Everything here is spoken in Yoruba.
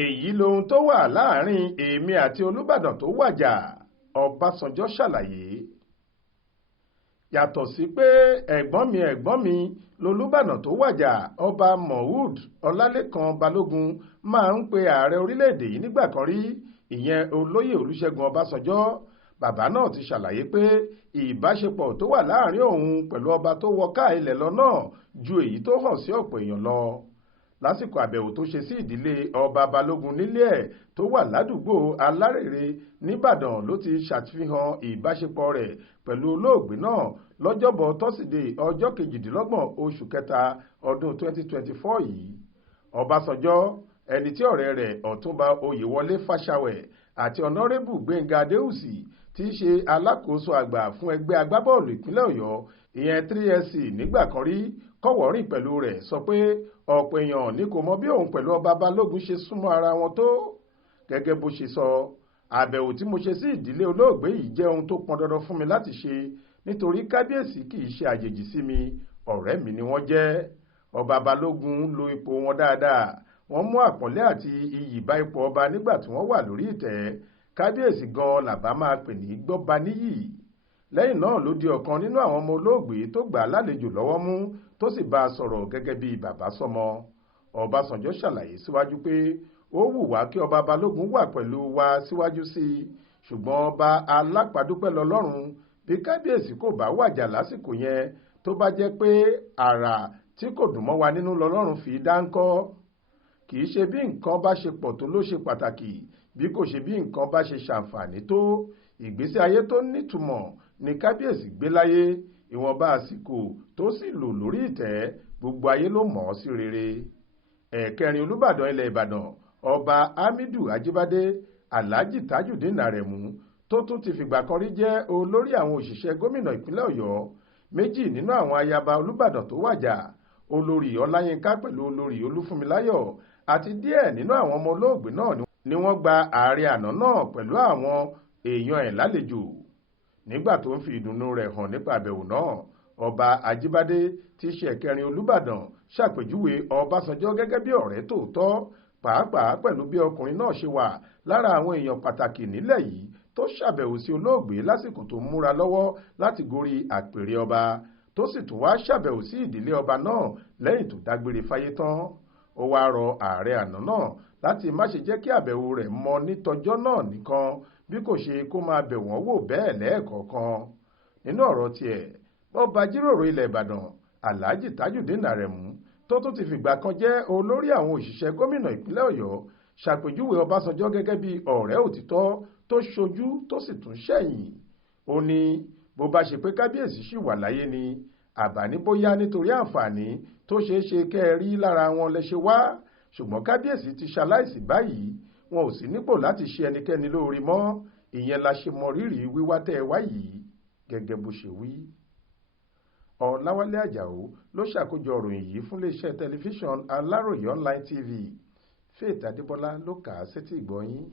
èyí lohun tó wà láàrin èmi àti Olúbàdàn tó wàjà, Ọbásanjọ́ ṣàlàyé. Yàtọ̀ sí pé ẹ̀gbọ́n mi lolúbàdàn tó wàjà, ọba Mohood Ọlálékan Balógun máa ń pe ààrẹ orílẹ̀-èdè yìí nígbà kan rí, ìyẹn olóyè Olúṣẹ́gun Ọbásanjọ́. Bàbá náà ti ṣàlàyé pé ìbáṣepọ̀ tó wà láàrin òun pẹ̀lú ọba tó wọ káà ilẹ̀ lọ náà ju èyí tó hàn sí ọ̀pọ̀ èèyàn lọ. Lásìkò àbẹ̀wò tó ṣe sí ìdílé ọba Balógun nílé ẹ̀ tó wà ládùúgbò Alárèrè nìbàdàn ló ti ṣàfihàn ìbáṣepọ̀ rẹ̀ pẹ̀lú olóògbé náà lọ́jọ́bọ̀ tọ́sídẹ̀ẹ́ ọjọ́ 28 oṣù kẹta ọdún 2024 yìí. Ọbásanjọ́, ẹni tí ọ̀rẹ́ rẹ̀ Ọ̀túnba Oyèwọlé Fáṣàwẹ̀ àti ọ̀nàrẹ́bù Gbénga Adéhùsì tí í ṣe alákòóso àgbà fún ẹgbẹ́ agbábọ́ọ̀lù ìpínlẹ̀ Ọ̀yọ́ ìyẹn 3SC nígbà kan rí kọ́wọ̀ọ́rìn pẹ̀lú rẹ̀ sọ pé ọ̀pọ̀ èèyàn ní kò mọ bí òun pẹ̀lú ọba Balógun ṣe súnmọ́ ara wọn tó. Gẹ́gẹ́ bó ṣe sọ, àbẹ̀wò tí mo ṣe sí ìdílé olóògbé yìí jẹ́ ohun tó pọn dandan fún mi láti ṣe nítorí kábíyèsí kì í ṣe àjèjì sí mi, ọ̀rẹ́ mi ni wọ́n jẹ́. Ọba Balógun lo ipò wọn dáadáa, wọ́n mú àpọ́nlé àti iyì bá ipò ọba nígbà tí wọ́n wà lórí ìtẹ́. Kábíyèsí gan làbá máa pè ní gbọ́ba níyì. Lẹ́yìn náà ló di ọ̀kan nínú àwọn ọmọ olóògbé tó gbà á lálejò lọ́wọ́ mú tó sì bá a sọ̀rọ̀ gẹ́gẹ́ bí bàbá sọmọ. Ọbásanjọ́ ṣàlàyé síwájú pé ó wù wá kí ọba Balógun wà pẹ̀lú wa síwájú sí i, ṣùgbọ́n ọba alápàdúpẹ́ lọ́lọ́run bí kábíyèsí kò bá wàjà lásìkò yẹn, tó bá jẹ́ pé àrà tí kò dùn mọ́ wa nínú lọ́lọ́run fi dáńkọ́. Kì í ṣe bí nǹkan bá ṣe pọ̀ tó ló ṣe pàtàkì, bí kò ṣe bí nǹkan bá ṣe ṣàǹfààní tó. Ìgbésí ayé tó nítumọ̀ ni kábíyèsí gbé láyé, ìwọ̀nba àsìkò tó sì lò lórí ìtẹ́ gbogbo ayé ló mọ̀ ọ́ sí rere. Ẹ̀kẹrin Olúbàdàn ilẹ̀ Ìbàdàn ọba Hamidu Ajíbádé Alhaji Tajudeen Aremu tó tún ti fìgbà kan rí jẹ́ olórí àwọn òṣìṣẹ́ gómìnà ìpínlẹ̀ Ọ̀yọ́. Méjì nínú àwọn ayaba Olúbàdàn tó wàjà, olórí Ọláyínká pẹ̀lú olórí Olúfúnmiláyọ̀ àti díẹ̀ nínú àwọn ọmọ olóògbé náà ni wọ́n gba ààrẹ àná náà pẹ̀lú àwọn èèyàn ẹ̀ lálejò. Nígbà tó ń fi ìdùnnú rẹ̀ hàn nípa àbẹ̀wò náà, ọba Ajíbádé tí í ṣe ẹ̀kẹrin Olúbàdàn ṣàpèjúwe Ọbásanjọ́ gẹ́gẹ́ bí ọ̀rẹ́ tòótọ́, pàápàá pẹ̀lú bí ọkùnrin náà ṣe wà lára àwọn èèyàn pàtàkì nílẹ̀ yìí tó ṣàbẹ̀wò sí olóògbé lásìkò tó múra lọ́wọ́ láti gorí àpèrè ọba, tó sì tún wá ṣàbẹ̀wò sí ìdílé ọba náà lẹ́yìn tó dágbére fáyé tán. Ó wá rọ ààrẹ àná náà láti má ṣe jẹ́ kí àbẹ̀wò rẹ̀ mọ nítọjọ́ náà nìkan, bí kò ṣe kó máa bẹ̀ wọ́n wò bẹ́ẹ̀ lẹ́ẹ̀kọ̀ọ̀kan. Nínú ọ̀rọ̀ tiẹ̀, ọba jíròrò ilẹ̀ Ìbàdàn Alhaji Tajudeen Aremu tó tún ti fìgbà kan jẹ́ olórí àwọn òṣìṣẹ́ gómìnà ìpínlẹ̀ Ọ̀yọ́ ṣàpèjúwe Ọbásanjọ́ gẹ́gẹ́ bí ọ̀rẹ́ òtítọ́ tó ṣojú tó sì tún ṣẹ̀yìn. Ó ní bó bá ṣe pé kábíyèsí ṣì wà láyé ni àbá ní bóyá nítorí àǹfààní tó ṣeé ṣe kẹ́ ẹ rí lára wọn lẹ́ṣẹ̀ wá, ṣùgbọ́n kábíyèsí ti ṣaláìsí báyìí, wọn ò sí nípò láti ṣe ẹnikẹ́ni lóore mọ́. Ìyẹn la ṣe mọ rírì wíwá tẹ́ ẹ wá yìí, gẹ́gẹ́ bó ṣe wí. Ọláwálé Àjàó ló ṣàkójọ ìròyìn yìí fún iléeṣẹ́ tẹlifíṣàn Aláròyé online TV. Faith Adébọ́lá ló kà á sétí ìgbọ́ yín.